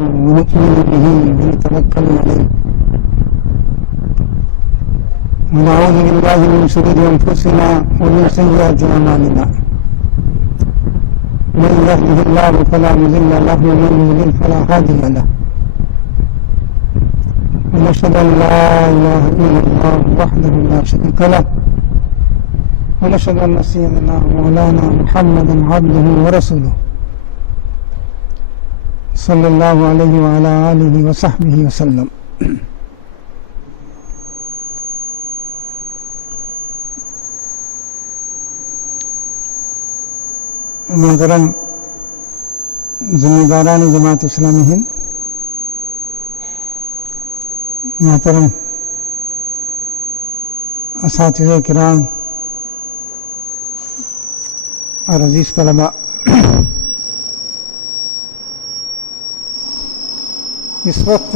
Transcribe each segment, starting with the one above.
ونؤمن به ونتوكل عليه ونعوذ بالله من شرور أنفسنا ومن سيئات أعمالنا من يهده الله فلا مضل له ومن يضلل فلا هادي له ونشهد أن لا إله إلا الله وحده لا شريك له ونشهد أن سيدنا مولانا محمدا عبده ورسوله صلی اللہ علیہ وعلى آلہ وصحبہ وسلم. محترم ذمہ داران جماعت اسلامی ہند، محترم اساتذہ کرام اور عزیز طلباء، اس وقت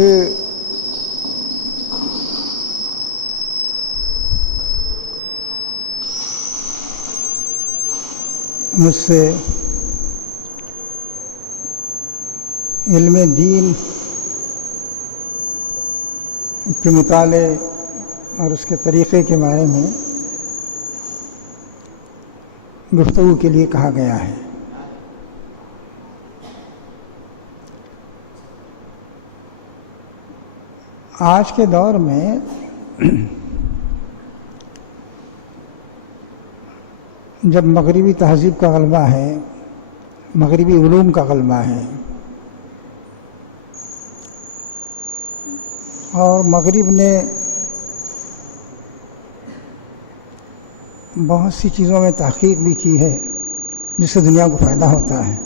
مجھ سے علم دین کے مطالعے اور اس کے طریقے کے بارے میں گفتگو کے لیے کہا گیا ہے. آج کے دور میں جب مغربی تہذیب کا غلبہ ہے، مغربی علوم کا غلبہ ہے، اور مغرب نے بہت سی چیزوں میں تحقیق بھی کی ہے جس سے دنیا کو فائدہ ہوتا ہے،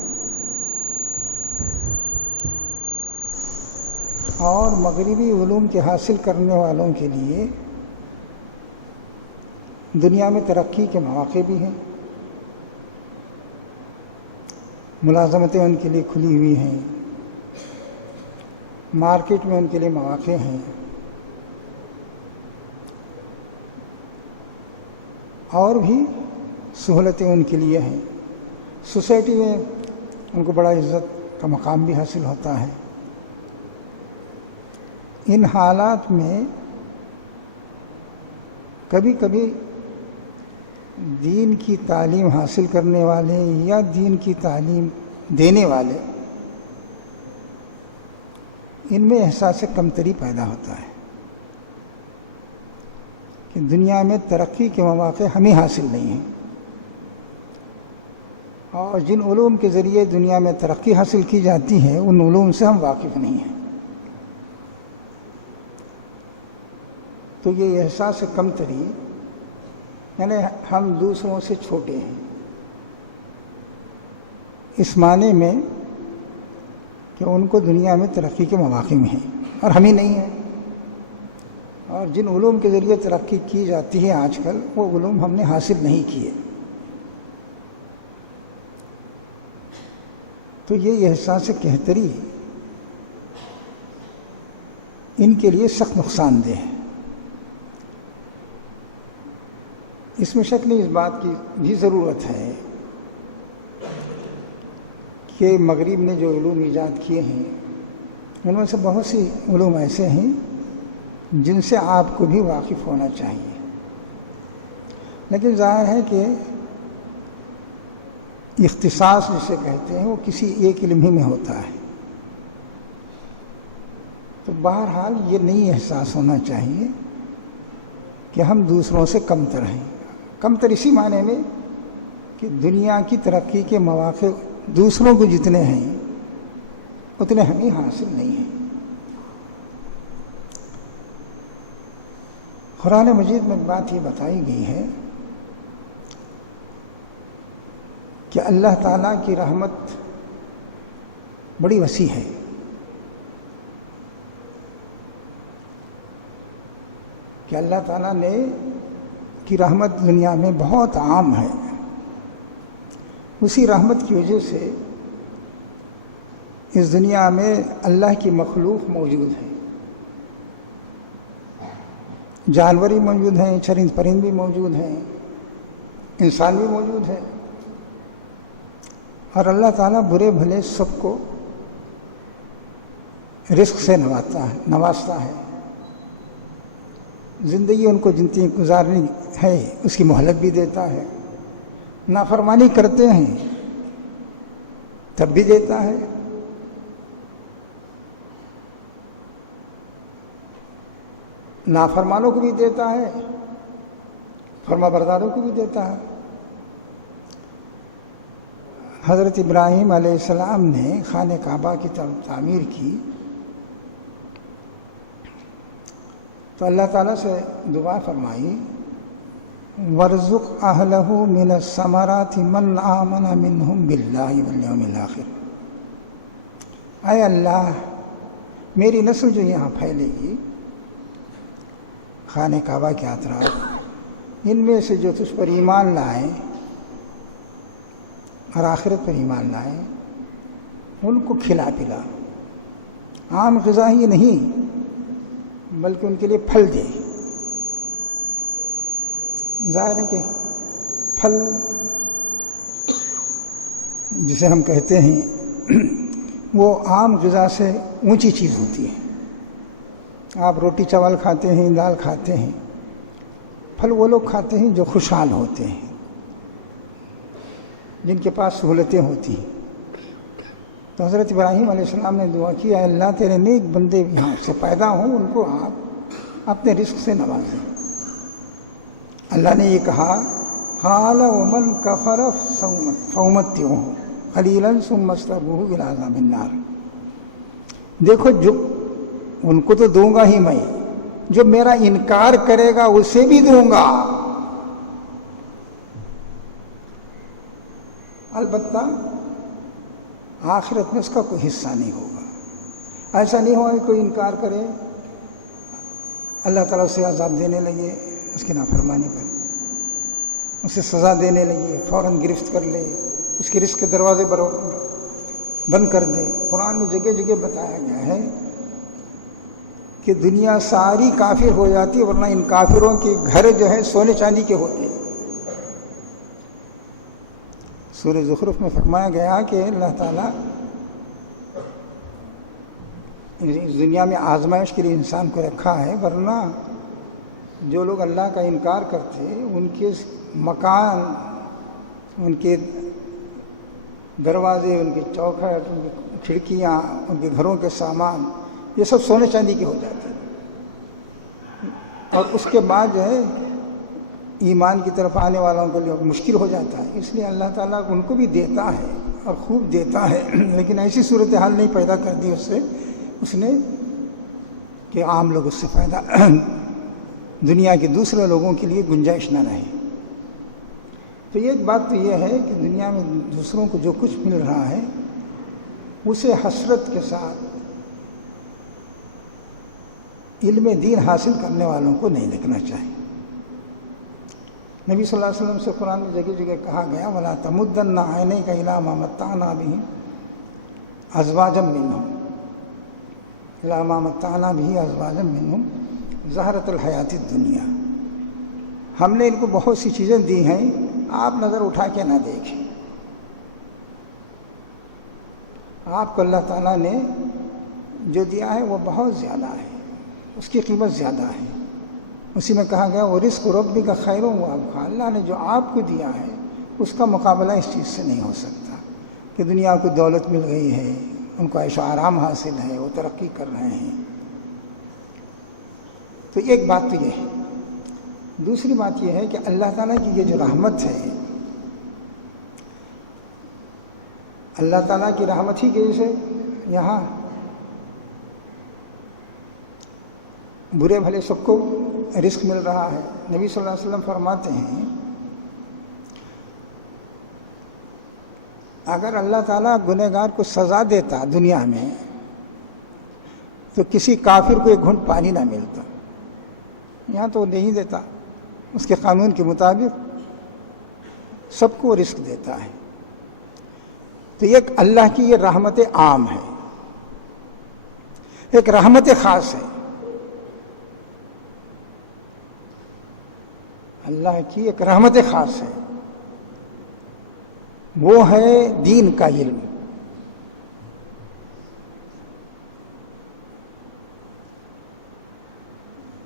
اور مغربی علوم کے حاصل کرنے والوں کے لیے دنیا میں ترقی کے مواقع بھی ہیں، ملازمتیں ان کے لیے کھلی ہوئی ہیں، مارکیٹ میں ان کے لیے مواقع ہیں، اور بھی سہولتیں ان کے لیے ہیں. سوسائٹی میں ان کو بڑا عزت کا مقام بھی حاصل ہوتا ہے. ان حالات میں کبھی کبھی دین کی تعلیم حاصل کرنے والے یا دین کی تعلیم دینے والے، ان میں احساس کمتری پیدا ہوتا ہے کہ دنیا میں ترقی کے مواقع ہمیں حاصل نہیں ہیں، اور جن علوم کے ذریعے دنیا میں ترقی حاصل کی جاتی ہے ان علوم سے ہم واقف نہیں ہیں. تو یہ احساس کمتری، یعنی ہم دوسروں سے چھوٹے ہیں، اس معنی میں کہ ان کو دنیا میں ترقی کے مواقع میں ہیں اور ہمیں نہیں ہیں، اور جن علوم کے ذریعے ترقی کی جاتی ہے آج کل وہ علوم ہم نے حاصل نہیں کیے. تو یہ احساس کہتری ان کے لیے سخت نقصان دہ ہے. اس میں شک نہیں، اس بات کی بھی ضرورت ہے کہ مغرب نے جو علوم ایجاد کیے ہیں ان میں سے بہت سی علوم ایسے ہیں جن سے آپ کو بھی واقف ہونا چاہیے، لیکن ظاہر ہے کہ اختصاص جسے کہتے ہیں وہ کسی ایک علم ہی میں ہوتا ہے. تو بہرحال یہ نہیں احساس ہونا چاہیے کہ ہم دوسروں سے کمتر ہیں. کمتر اسی معنی میں کہ دنیا کی ترقی کے مواقع دوسروں کو جتنے ہیں اتنے ہمیں حاصل نہیں ہیں. قرآن مجید میں بات یہ بتائی گئی ہے کہ اللہ تعالیٰ کی رحمت بڑی وسیع ہے. کہ اللہ تعالیٰ نے کی رحمت دنیا میں بہت عام ہے. اسی رحمت کی وجہ سے اس دنیا میں اللہ کی مخلوق موجود ہے، جانور بھی موجود ہیں، چرند پرند بھی موجود ہیں، انسان بھی موجود ہے، اور اللہ تعالیٰ برے بھلے سب کو رزق سے نوازتا ہے، زندگی ان کو جنتی گزارنی ہے اس کی مہلت بھی دیتا ہے، نافرمانی کرتے ہیں تب بھی دیتا ہے، نافرمانوں کو بھی دیتا ہے، فرما برداروں کو بھی دیتا ہے۔ حضرت ابراہیم علیہ السلام نے خانہ کعبہ کی تعمیر کی تو اللہ تعالیٰ سے دعا فرمائی وَارْزُقْ أَهْلَهُ مِنَ الثَّمَرَاتِ مَنْ آمَنَ مِنْهُمْ بِاللَّهِ وَالْيَوْمِ الْآخِرِ، اے اللہ میری نسل جو یہاں پھیلے گی خانہ کعبہ کے اطراف، ان میں سے جو تجھ پر ایمان لائیں اور آخرت پر ایمان لائیں ان کو کھلا پلا، عام غذا ہی نہیں بلکہ ان کے لیے پھل دے۔ ظاہر ہے کہ پھل جسے ہم کہتے ہیں وہ عام غذا سے اونچی چیز ہوتی ہے۔ آپ روٹی چاول کھاتے ہیں، دال کھاتے ہیں، پھل وہ لوگ کھاتے ہیں جو خوشحال ہوتے ہیں، جن کے پاس سہولتیں ہوتی ہیں۔ تو حضرت ابراہیم علیہ السلام نے دعا کی اے اللہ تیرے نیک بندے یہاں سے پیدا ہوں، ان کو آپ اپنے رزق سے نوازیں۔ اللہ نے یہ کہا قال ومن کفر فأمتعه قلیلا ثم اضطره إلی عذاب النار، دیکھو جو ان کو تو دوں گا ہی میں، جو میرا انکار کرے گا اسے بھی دوں گا، البتہ آخرت میں اس کا کوئی حصہ نہیں ہوگا۔ ایسا نہیں ہوگا کہ کوئی انکار کرے اللہ تعالیٰ اسے عذاب دینے لگے اس کی نافرمانی پر، اسے سزا دینے لگے، فوراً گرفت کر لے، اس کے رزق کے دروازے بند کر دے۔ قرآن میں جگہ جگہ بتایا گیا ہے کہ دنیا ساری کافر ہو جاتی ہے، ورنہ ان کافروں کے گھر جو ہے سونے چاندی کے ہوتے ہیں۔ سورہ زخرف میں فرمایا گیا کہ اللہ تعالیٰ اس دنیا میں آزمائش کے لیے انسان کو رکھا ہے، ورنہ جو لوگ اللہ کا انکار کرتے ان کے مکان، ان کے دروازے، ان کے چوکھٹ، ان کی کھڑکیاں، ان کے گھروں کے سامان یہ سب سونے چاندی کے ہو جاتے ہیں، اور اس کے بعد جو ہے ایمان کی طرف آنے والوں کے لیے مشکل ہو جاتا ہے۔ اس لیے اللہ تعالیٰ ان کو بھی دیتا ہے اور خوب دیتا ہے، لیکن ایسی صورتحال نہیں پیدا کر دی اس نے کہ عام لوگ اس سے فائدہ دنیا کے دوسرے لوگوں کے لیے گنجائش نہ رہے۔ تو ایک بات تو یہ ہے کہ دنیا میں دوسروں کو جو کچھ مل رہا ہے اسے حسرت کے ساتھ علم دین حاصل کرنے والوں کو نہیں دیکھنا چاہیے۔ نبی صلی اللہ علیہ وسلم سے قرآن میں جگہ جگہ کہا گیا وَلَا تَمُدَّنَّ عَيْنَيْكَ إِلَىٰ مَا مَتَّعْنَا بِهِ أَزْوَاجًا مِّنْهُمْ إِلَىٰ مَا مَتَّعْنَا بِهِ أَزْوَاجًا مِّنْهُمْ زَهْرَةَ الْحَيَاةِ الدُّنْيَا، ہم نے ان کو بہت سی چیزیں دی ہیں، آپ نظر اٹھا کے نہ دیکھیں۔ آپ کو اللہ تعالیٰ نے جو دیا ہے وہ بہت زیادہ ہے، اس کی قیمت زیادہ ہے۔ اسی میں کہا گیا وَرِزْقُ رَبِّكَ خَيْرٌ وَأَبْقَىٰ، اللہ نے جو آپ کو دیا ہے اس کا مقابلہ اس چیز سے نہیں ہو سکتا کہ دنیا کو دولت مل گئی ہے، ان کو عیش و آرام حاصل ہے، وہ ترقی کر رہے ہیں۔ تو ایک بات تو یہ ہے۔ دوسری بات یہ ہے کہ اللہ تعالیٰ کی یہ جو رحمت ہے، اللہ تعالیٰ کی رحمت ہی کی وجہ سے یہاں برے بھلے سب کو رزق مل رہا ہے۔ نبی صلی اللہ علیہ وسلم فرماتے ہیں اگر اللہ تعالیٰ گنہگار کو سزا دیتا دنیا میں تو کسی کافر کو ایک گھونٹ پانی نہ ملتا، یہاں تو وہ نہیں دیتا، اس کے قانون کے مطابق سب کو رزق دیتا ہے۔ تو ایک اللہ کی یہ رحمت عام ہے، ایک رحمت خاص ہے، اللہ کی ایک رحمت خاص ہے، وہ ہے دین کا علم۔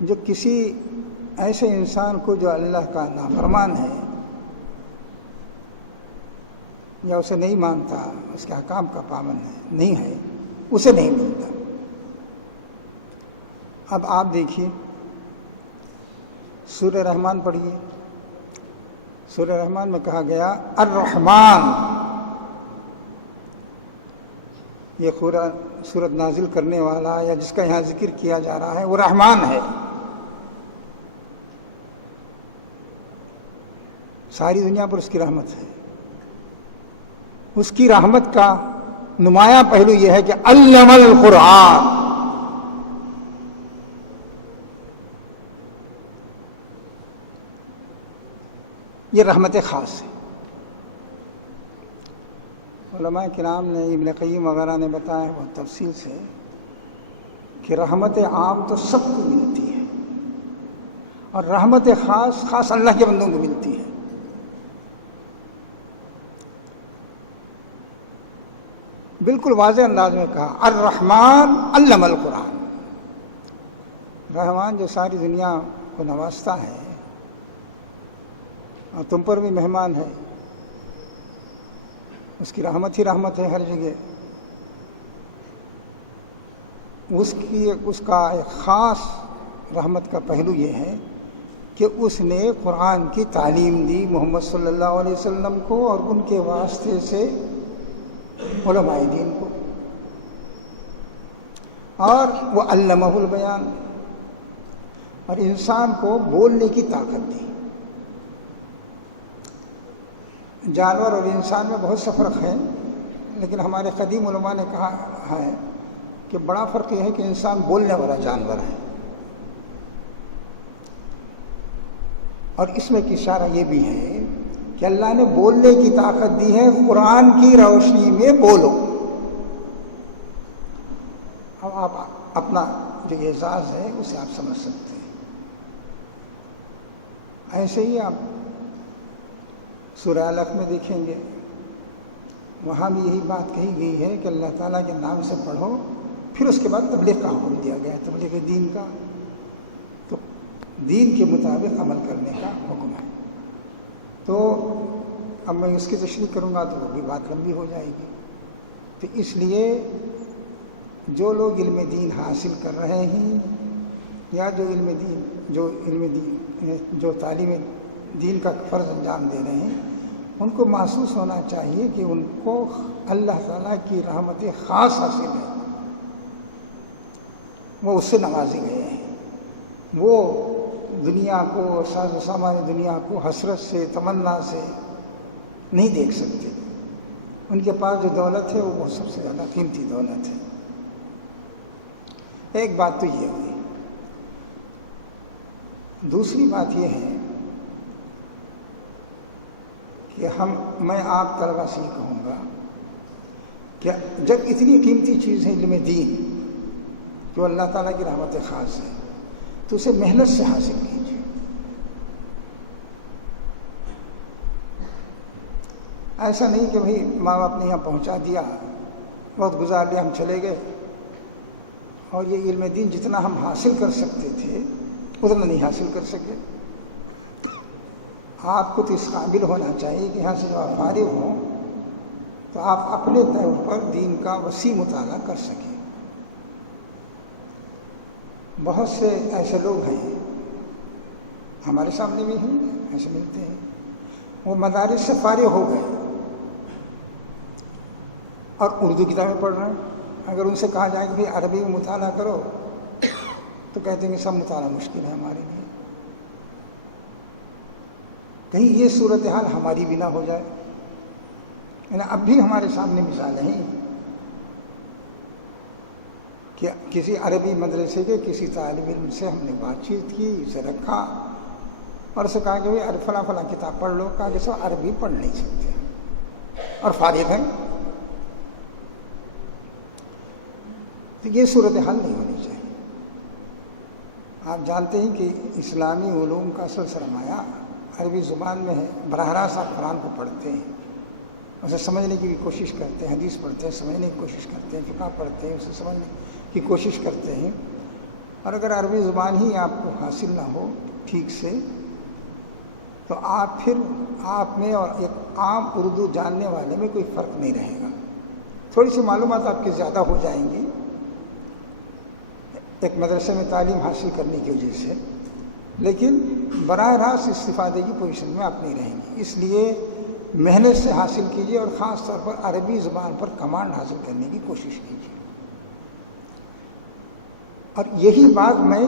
جو کسی ایسے انسان کو جو اللہ کا نافرمان ہے یا اسے نہیں مانتا، اس کے احکام کا پابند نہیں ہے، اسے نہیں ملتا۔ اب آپ دیکھیے سورہ رحمان پڑھیے، سورہ رحمان میں کہا گیا الرحمن، یہ سورت نازل کرنے والا یا جس کا یہاں ذکر کیا جا رہا ہے وہ رحمان ہے، ساری دنیا پر اس کی رحمت ہے۔ اس کی رحمت کا نمایاں پہلو یہ ہے کہ علم القرآن، یہ رحمت خاص ہے۔ علماء کرام نے، ابن قیم وغیرہ نے بتایا ہے بہت تفصیل سے کہ رحمت عام تو سب کو ملتی ہے اور رحمت خاص خاص اللہ کے بندوں کو ملتی ہے۔ بالکل واضح انداز میں کہا الرحمن علم القرآن، رحمان جو ساری دنیا کو نوازتا ہے اور تم پر بھی مہمان ہے، اس کی رحمت ہی رحمت ہے ہر جگہ، اس کا ایک خاص رحمت کا پہلو یہ ہے کہ اس نے قرآن کی تعلیم دی محمد صلی اللہ علیہ وسلم کو اور ان کے واسطے سے علماء دین کو، اور وہ علمہ البیان، اور انسان کو بولنے کی طاقت دی۔ جانور اور انسان میں بہت سا فرق ہے، لیکن ہمارے قدیم علماء نے کہا ہے کہ بڑا فرق یہ ہے کہ انسان بولنے والا جانور ہے، اور اس میں ایک اشارہ یہ بھی ہے کہ اللہ نے بولنے کی طاقت دی ہے، قرآن کی روشنی میں بولو۔ اب آپ اپنا جو اعزاز ہے اسے آپ سمجھ سکتے ہیں۔ ایسے ہی آپ سورہ علق میں دیکھیں گے، وہاں بھی یہی بات کہی گئی ہے کہ اللہ تعالیٰ کے نام سے پڑھو، پھر اس کے بعد تبلیغ کا حکم دیا گیا ہے، تبلیغ دین کا، تو دین کے مطابق عمل کرنے کا حکم ہے۔ تو اب میں اس کی تشریح کروں گا تو وہ بھی بات لمبی ہو جائے گی، تو اس لیے جو لوگ علم دین حاصل کر رہے ہیں یا جو تعلیم دین کا فرض انجام دے رہے ہیں، ان کو محسوس ہونا چاہیے کہ ان کو اللہ تعالیٰ کی رحمت خاص حاصل ہے، وہ اس سے نوازے گئے ہیں، وہ دنیا کو، ساز و سامان دنیا کو حسرت سے، تمنا سے نہیں دیکھ سکتے۔ ان کے پاس جو دولت ہے وہ سب سے زیادہ قیمتی دولت ہے۔ ایک بات تو یہ ہوئی، دوسری بات یہ ہے کہ میں آپ طلبا سے یہ کہوں گا کہ جب اتنی قیمتی چیز ہے علم دین جو اللہ تعالیٰ کی رحمت خاص ہے، تو اسے محنت سے حاصل کیجیے۔ ایسا نہیں کہ بھائی ماں باپ نے یہاں پہنچا دیا، وقت گزار لیا، ہم چلے گئے، اور یہ علم دین جتنا ہم حاصل کر سکتے تھے اتنا نہیں حاصل کر سکے۔ آپ کو تو اس قابل ہونا چاہیے کہ یہاں سے جب آپ فارغ ہوں تو آپ اپنے طور پر دین کا وسیع مطالعہ کر سکیں۔ بہت سے ایسے لوگ ہیں، ہمارے سامنے بھی ہیں، ایسے ملتے ہیں، وہ مدارس سے فارغ ہو گئے اور اردو کتابیں پڑھ رہے ہیں۔ اگر ان سے کہا جائے کہ بھائی عربی میں مطالعہ کرو تو کہتے ہیں کہ سب مطالعہ مشکل ہے ہمارے لیے۔ کہیں یہ صورتحال ہماری بھی نہ ہو جائے۔ یعنی اب بھی ہمارے سامنے مثالیں ہیں کہ کسی عربی مدرسے کے کسی طالب علم سے ہم نے بات چیت کی، اسے رکھا اور اسے کہا کہ بھائی فلاں فلاں کتاب پڑھ لو، کہا کہ سب عربی پڑھ نہیں سکتے اور فارغ ہیں۔ تو یہ صورتحال نہیں ہونی چاہیے۔ آپ جانتے ہیں کہ اسلامی علوم کا اصل سرمایہ عربی زبان میں ہے۔ براہ راست آپ قرآن کو پڑھتے ہیں، اسے سمجھنے کی بھی کوشش کرتے ہیں، حدیث پڑھتے ہیں، سمجھنے کی کوشش کرتے ہیں، فقہ پڑھتے ہیں، اسے سمجھنے کی کوشش کرتے ہیں، اور اگر عربی زبان ہی آپ کو حاصل نہ ہو ٹھیک سے تو آپ میں اور ایک عام اردو جاننے والے میں کوئی فرق نہیں رہے گا. تھوڑی سی معلومات آپ کی زیادہ ہو جائیں گی ایک مدرسے میں تعلیم حاصل کرنے کی وجہ سے، لیکن براہ راست استفادے کی پوزیشن میں آپ نہیں رہیں گے. اس لیے محنت سے حاصل کیجیے اور خاص طور پر عربی زبان پر کمانڈ حاصل کرنے کی کوشش کیجیے. اور یہی بات میں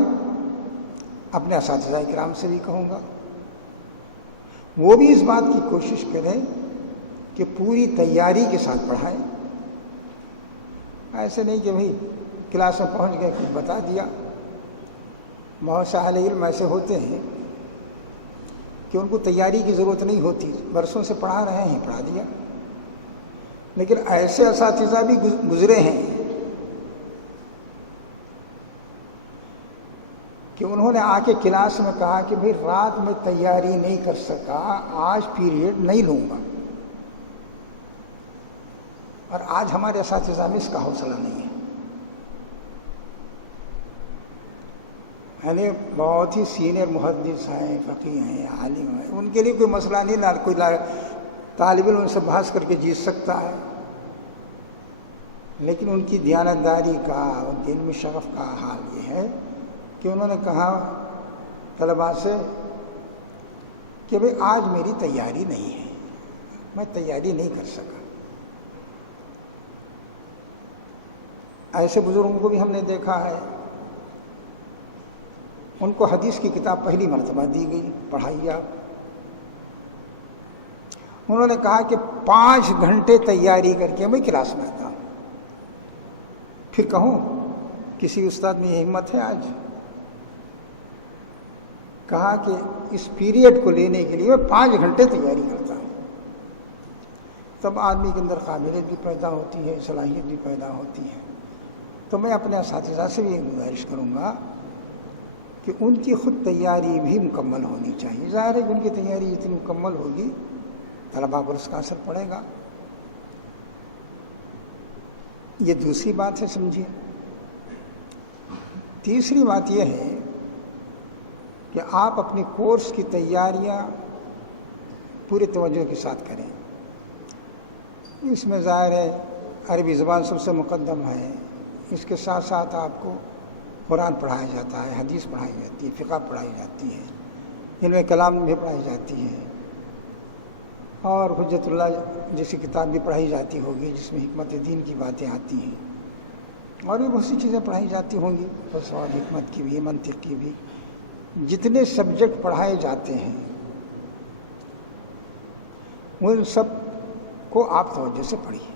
اپنے اساتذہ کرام سے بھی کہوں گا، وہ بھی اس بات کی کوشش کریں کہ پوری تیاری کے ساتھ پڑھائیں. ایسے نہیں کہ بھئی کلاس میں پہنچ گئے کچھ بتا دیا. بہت سے اہل علم ایسے ہوتے ہیں کہ ان کو تیاری کی ضرورت نہیں ہوتی، برسوں سے پڑھا رہے ہیں، پڑھا دیا. لیکن ایسے اساتذہ بھی گزرے ہیں کہ انہوں نے آ کے کلاس میں کہا کہ بھئی رات میں تیاری نہیں کر سکا، آج پیریڈ نہیں لوں گا. اور آج ہمارے اساتذہ میں اس کا حوصلہ نہیں ہے. یعنی بہت ہی سینئر محدث ہیں، فقیہ ہیں، عالم ہیں، ان کے لیے کوئی مسئلہ نہیں، نہ کوئی طالب علم ان سے بحث کر کے جیت سکتا ہے. لیکن ان کی دیانتداری کا، ان کے علم شغف کا حال یہ ہے کہ انہوں نے کہا طلباء سے کہ بھئی آج میری تیاری نہیں ہے، میں تیاری نہیں کر سکا. ایسے بزرگوں کو بھی ہم نے دیکھا ہے، ان کو حدیث کی کتاب پہلی مرتبہ دی گئی، پڑھائی آپ. انہوں نے کہا کہ 5 گھنٹے تیاری کر کے میں کلاس میں آتا ہوں. پھر کہوں کسی استاد میں یہ ہمت ہے آج؟ کہا کہ اس پیریڈ کو لینے کے لیے میں 5 گھنٹے تیاری کرتا ہوں. تب آدمی کے اندر قابلیت بھی پیدا ہوتی ہے، صلاحیت بھی پیدا ہوتی ہے. تو میں اپنے اساتذہ سے بھی ایک گزارش کروں گا کہ ان کی خود تیاری بھی مکمل ہونی چاہیے. ظاہر ہے کہ ان کی تیاری جتنی مکمل ہوگی طلباء پر اس کا اثر پڑے گا. یہ دوسری بات ہے، سمجھیے. تیسری بات یہ ہے کہ آپ اپنی کورس کی تیاریاں پوری توجہ کے ساتھ کریں. اس میں ظاہر ہے عربی زبان سب سے مقدم ہے. اس کے ساتھ ساتھ آپ کو قرآن پڑھایا جاتا ہے، حدیث پڑھائی جاتی ہے، فقہ پڑھائی جاتی ہے، علم کلام بھی پڑھائی جاتی ہے، اور حجت اللہ جیسی کتاب بھی پڑھائی جاتی ہوگی جس میں حکمت دین کی باتیں آتی ہیں، اور بھی بہت سی چیزیں پڑھائی جاتی ہوں گی، فلسفہ حکمت کی بھی، منطق کی بھی. جتنے سبجیکٹ پڑھائے جاتے ہیں ان سب کو آپ توجہ سے پڑھیے،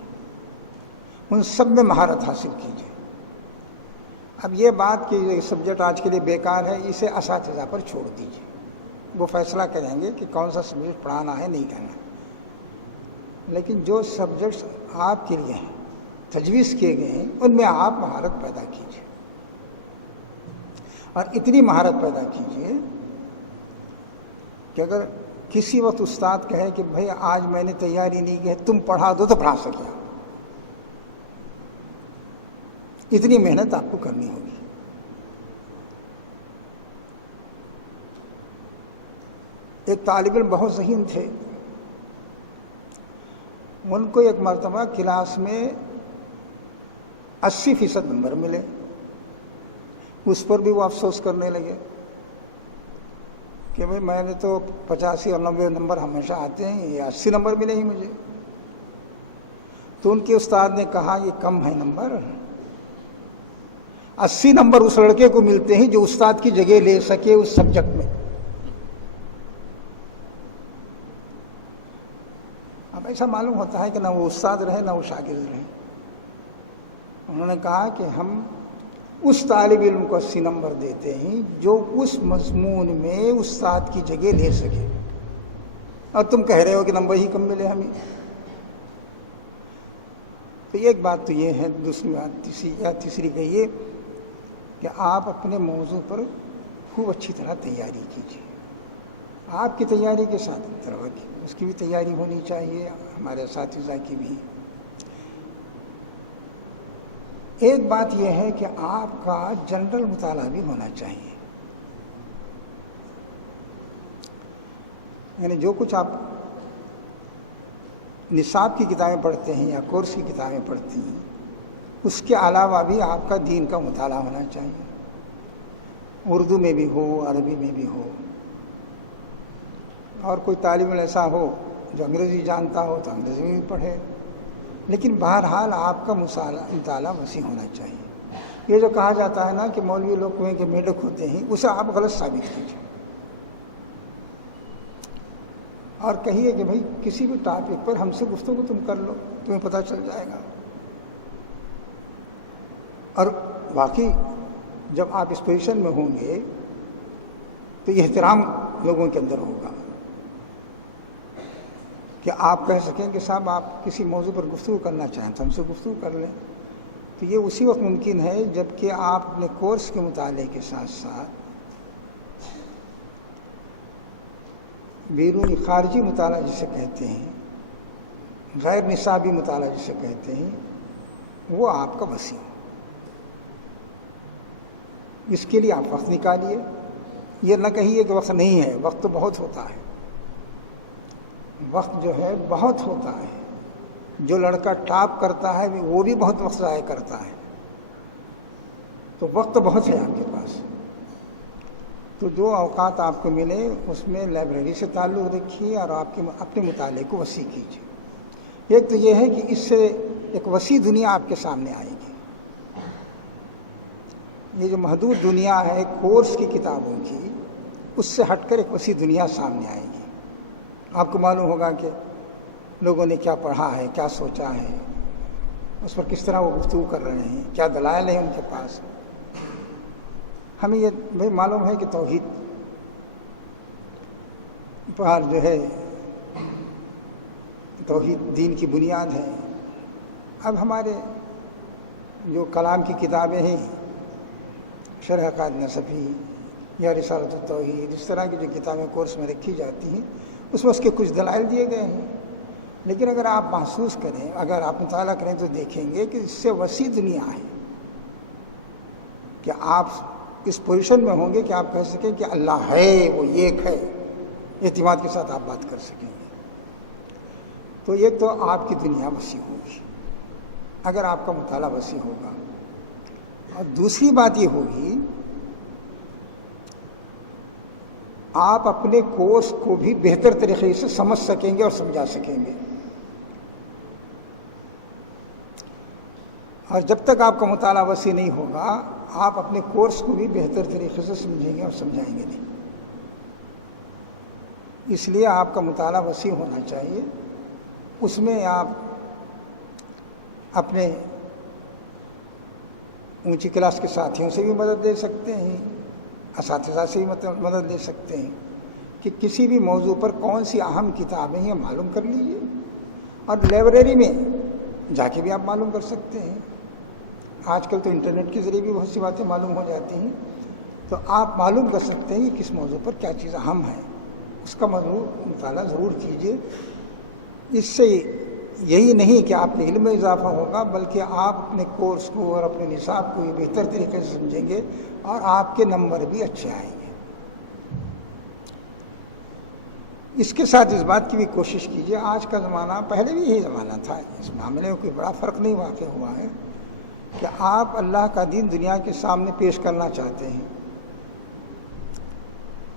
ان سب میں مہارت حاصل کیجیے. اب یہ بات کہ یہ سبجیکٹ آج کے لیے بیکار ہے، اسے اساتذہ پر چھوڑ دیجیے. وہ فیصلہ کریں گے کہ کون سا سبجیکٹ پڑھانا ہے، نہیں کرنا. لیکن جو سبجیکٹس آپ کے لیے ہیں، تجویز کیے گئے ہیں، ان میں آپ مہارت پیدا کیجیے. اور اتنی مہارت پیدا کیجیے کہ اگر کسی وقت استاد کہے کہ بھئی آج میں نے تیاری نہیں کی ہے، تم پڑھا دو، تو پڑھا سکے. اتنی محنت آپ کو کرنی ہوگی. ایک طالب علم بہت ذہین تھے، ان کو ایک مرتبہ کلاس میں 80% نمبر ملے. اس پر بھی وہ افسوس کرنے لگے کہ بھئی میں نے تو 85 اور 90 نمبر ہمیشہ آتے ہیں، یہ 80 نمبر ملے ہی مجھے. تو ان کے استاد نے کہا یہ کم ہے نمبر، 80 نمبر اس لڑکے کو ملتے ہیں جو استاد کی جگہ لے سکے اس سبجیکٹ میں. اب ایسا معلوم ہوتا ہے کہ نہ وہ استاد رہے نہ وہ شاگرد رہے. انہوں نے کہا کہ ہم اس طالب علم کو 80 نمبر دیتے ہیں جو اس مضمون میں استاد کی جگہ لے سکے، اور تم کہہ رہے ہو کہ نمبر ہی کم ملے ہمیں. تو ایک بات تو یہ ہے. دوسری بات تیسری کہیے کہ آپ اپنے موضوع پر خوب اچھی طرح تیاری کیجیے. آپ کی تیاری کے ساتھ طلباء کی اس کی بھی تیاری ہونی چاہیے، ہمارے اساتذہ کی بھی. ایک بات یہ ہے کہ آپ کا جنرل مطالعہ بھی ہونا چاہیے، یعنی جو کچھ آپ نصاب کی کتابیں پڑھتے ہیں یا کورس کی کتابیں پڑھتی ہیں، اس کے علاوہ بھی آپ کا دین کا مطالعہ ہونا چاہیے، اردو میں بھی ہو، عربی میں بھی ہو، اور کوئی طالب علم ایسا ہو جو انگریزی جانتا ہو تو انگریزی میں بھی پڑھے، لیکن بہرحال آپ کا مطالعہ وسیع ہونا چاہیے۔ یہ جو کہا جاتا ہے نا کہ مولوی لوگ کنویں کے میڈک ہوتے ہیں، اسے آپ غلط ثابت کیجیے اور کہیے کہ بھائی کسی بھی ٹاپک پر ہم سے گفتگو تم کر لو، تمہیں پتہ چل جائے گا۔ اور واقعی جب آپ اس پوزیشن میں ہوں گے تو یہ احترام لوگوں کے اندر ہوگا کہ آپ کہہ سکیں کہ صاحب آپ کسی موضوع پر گفتگو کرنا چاہیں تو ہم سے گفتگو کر لیں۔ تو یہ اسی وقت ممکن ہے جب کہ آپ اپنے کورس کے مطالعے کے ساتھ ساتھ بیرونی خارجی مطالعہ جسے کہتے ہیں، غیر نصابی مطالعہ جسے کہتے ہیں، وہ آپ کا وسیع ہو۔ اس کے لیے آپ وقت نکالیے، یہ نہ کہیے کہ وقت نہیں ہے، وقت تو بہت ہوتا ہے، وقت جو ہے بہت ہوتا ہے۔ جو لڑکا ٹاپ کرتا ہے وہ بھی بہت وقت ضائع کرتا ہے، تو وقت بہت ہے آپ کے پاس۔ تو جو اوقات آپ کو ملے اس میں لائبریری سے تعلق رکھیے اور آپ کے اپنے مطالعے کو وسیع کیجیے۔ ایک تو یہ ہے کہ اس سے ایک وسیع دنیا آپ کے سامنے آئے گی۔ یہ جو محدود دنیا ہے کورس کی کتابوں کی، اس سے ہٹ کر ایک وسیع دنیا سامنے آئے گی۔ آپ کو معلوم ہوگا کہ لوگوں نے کیا پڑھا ہے، کیا سوچا ہے، اس پر کس طرح وہ گفتگو کر رہے ہیں، کیا دلائل ہیں ان کے پاس۔ ہمیں یہ بھائی معلوم ہے کہ توحید پر جو ہے توحید دین کی بنیاد ہے۔ اب ہمارے جو کلام کی کتابیں ہیں، شرح عقائد نصفی یا رسالۃ التوحید، اس طرح کی جو کتابیں کورس میں رکھی جاتی ہیں، اس میں اس کے کچھ دلائل دیے گئے ہیں، لیکن اگر آپ محسوس کریں، اگر آپ مطالعہ کریں تو دیکھیں گے کہ اس سے وسیع دنیا ہے کہ آپ اس پوزیشن میں ہوں گے کہ آپ کہہ سکیں کہ اللہ ہے، وہ ایک ہے، اعتماد کے ساتھ آپ بات کر سکیں گے۔ تو ایک تو آپ کی دنیا وسیع ہوگی اگر آپ کا مطالعہ وسیع ہوگا، اور دوسری بات یہ ہوگی آپ اپنے کورس کو بھی بہتر طریقے سے سمجھ سکیں گے اور سمجھا سکیں گے۔ اور جب تک آپ کا مطالعہ وسیع نہیں ہوگا، آپ اپنے کورس کو بھی بہتر طریقے سے سمجھیں گے اور سمجھائیں گے نہیں۔ اس لیے آپ کا مطالعہ وسیع ہونا چاہیے، اس میں آپ اپنے اونچی کلاس کے ساتھیوں سے بھی مدد لے سکتے ہیں، اساتذہ سے بھی مدد لے سکتے ہیں کہ کسی بھی موضوع پر کون سی اہم کتابیں ہیں معلوم کر لیجیے، اور لائبریری میں جا کے بھی آپ معلوم کر سکتے ہیں۔ آج کل تو انٹرنیٹ کے ذریعے بھی بہت سی باتیں معلوم ہو جاتی ہیں، تو آپ معلوم کر سکتے ہیں کہ کس موضوع پر کیا چیز اہم ہے، اس کا مطالعہ ضرور کیجیے۔ اس سے یہی نہیں کہ آپ کے علم میں اضافہ ہوگا، بلکہ آپ اپنے کورس کو اور اپنے نصاب کو یہ بہتر طریقے سے سمجھیں گے اور آپ کے نمبر بھی اچھے آئیں گے۔ اس کے ساتھ اس بات کی بھی کوشش کیجیے، آج کا زمانہ، پہلے بھی یہی زمانہ تھا، اس معاملے میں کوئی بڑا فرق نہیں واقع ہوا ہے کہ آپ اللہ کا دین دنیا کے سامنے پیش کرنا چاہتے ہیں،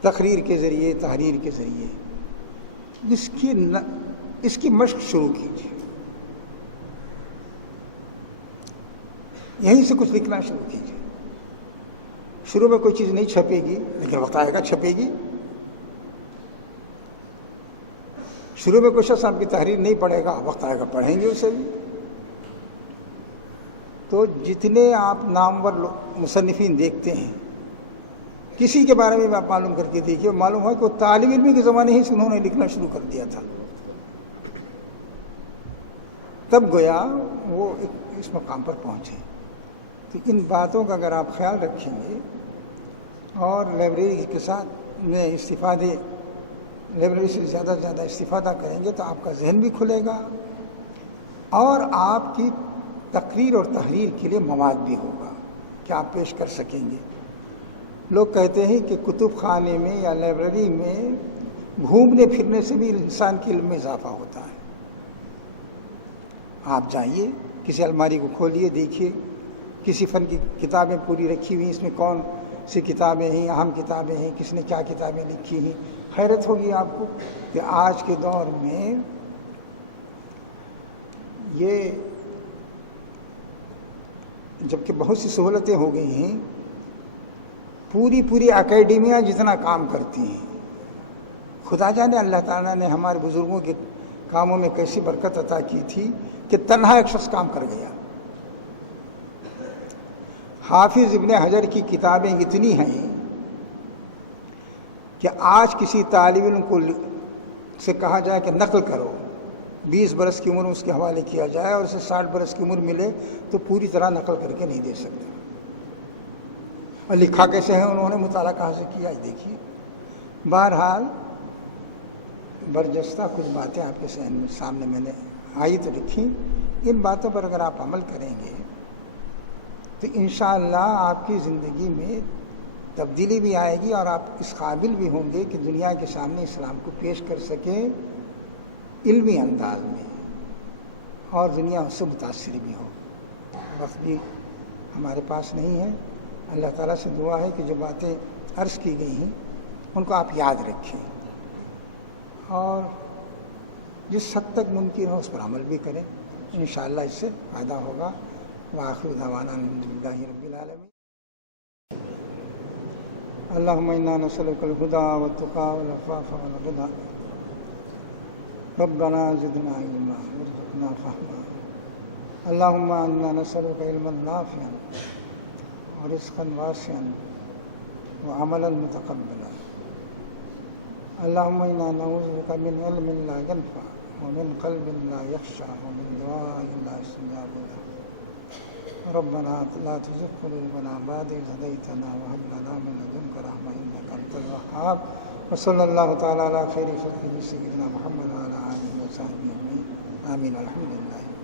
تقریر کے ذریعے، تحریر کے ذریعے، اس کی مشق شروع کیجیے۔ یہیں سے کچھ لکھنا شروع کیجیے۔ شروع میں کوئی چیز نہیں چھپے گی، لیکن وقت آئے گا چھپے گی۔ شروع میں کوئی شخص آپ کی تحریر نہیں پڑھے گا، وقت آئے گا پڑھیں گے اسے بھی۔ تو جتنے آپ نامور مصنفین دیکھتے ہیں، کسی کے بارے میں آپ معلوم کر کے دیکھیے، معلوم ہے کہ وہ طالب علم کے زمانے ہی سے انہوں نے لکھنا شروع کر دیا تھا، تب گویا وہ اس مقام پر پہنچے۔ تو ان باتوں کا اگر آپ خیال رکھیں گے اور لائبریری کے ساتھ میں لائبریری سے زیادہ سے زیادہ استفادہ کریں گے، تو آپ کا ذہن بھی کھلے گا اور آپ کی تقریر اور تحریر کے لیے مواد بھی ہوگا کہ آپ پیش کر سکیں گے۔ لوگ کہتے ہیں کہ کتب خانے میں یا لائبریری میں گھومنے پھرنے سے بھی انسان کے علم میں اضافہ ہوتا ہے۔ آپ جائیے، کسی الماری کو کھولیے، دیکھیے کسی فن کی کتابیں پوری رکھی ہوئی ہیں، اس میں کون سی کتابیں ہیں، اہم کتابیں ہیں، کس نے کیا کتابیں لکھی ہیں۔ حیرت ہوگی آپ کو کہ آج کے دور میں یہ جبکہ بہت سی سہولتیں ہو گئی ہیں، پوری اکیڈمیاں جتنا کام کرتی ہیں۔ خدا جانے اللہ تعالیٰ نے ہمارے بزرگوں کے کاموں میں کیسی برکت عطا کی تھی کہ تنہا ایک شخص کام کر گیا۔ حافظ ابن حجر کی کتابیں اتنی ہیں کہ آج کسی طالب علم کو سے کہا جائے کہ نقل کرو، 20 برس کی عمر میں اس کے حوالے کیا جائے اور اسے 60 برس کی عمر ملے تو پوری طرح نقل کر کے نہیں دے سکتے۔ اور لکھا کیسے ہیں انہوں نے، مطالعہ کہاں سے کیا، دیکھیے۔ بہرحال برجستہ کچھ باتیں آپ کے سامنے میں نے آئی تو لکھی، ان باتوں پر اگر آپ عمل کریں گے تو انشاءاللہ آپ کی زندگی میں تبدیلی بھی آئے گی اور آپ اس قابل بھی ہوں گے کہ دنیا کے سامنے اسلام کو پیش کر سکیں علمی انداز میں، اور دنیا اس سے متاثر بھی ہو۔ وقت بھی ہمارے پاس نہیں ہے۔ اللہ تعالیٰ سے دعا ہے کہ جو باتیں عرض کی گئی ہیں ان کو آپ یاد رکھیں اور جس حد تک ممکن ہو اس پر عمل بھی کریں، انشاءاللہ اس سے فائدہ ہوگا۔ وآخر دعوانا الحمدللہ رب العالمین۔ اللہم انا نسألک الہدی والتقی والعفاف والغنی، ربنا زدنا علما وارزقنا فہما۔ اللہم انا نسألک علما نافعا ورزقا واسعا وعملا متقبلا۔ اللہم انا نعوذ بک من علم لا ينفع ومن قلب لا يخشع ومن دعاء لا يستجاب له۔ ربنا لا تزغ قلوبنا بعد إذ هديتنا وهب لنا من لدنك رحمة إنك أنت الوهاب۔ وصلى الله تعالى على خير خلقه سيدنا محمد وعلى آله وصحبه أجمعين، آمين، والحمد لله۔